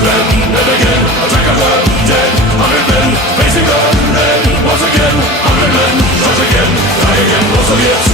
Then again, attack of the dead. 100 men facing the dead. Once again, 100 men, shot again, die again, also yet.